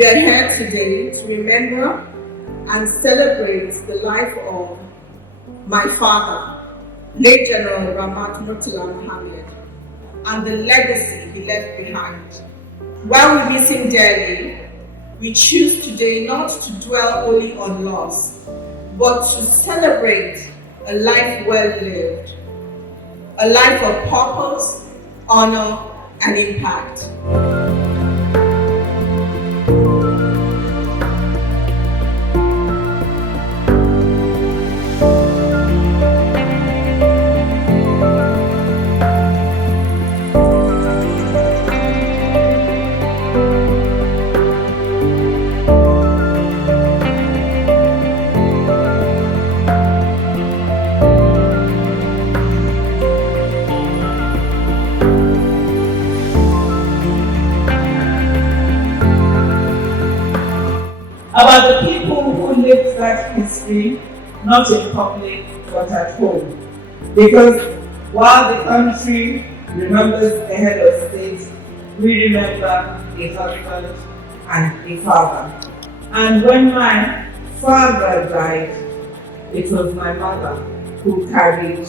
We are here today to remember and celebrate the life of my father, late General Murtala Muhammed, and the legacy he left behind. While we miss him dearly, we choose today not to dwell only on loss, but to celebrate a life well lived, a life of purpose, honor, and impact. About the people who lived that history, not in public, but at home. Because while the country remembers the head of state, we remember a husband and a father. And when my father died, it was my mother who carried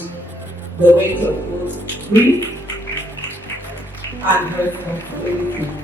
the weight of both grief and responsibility.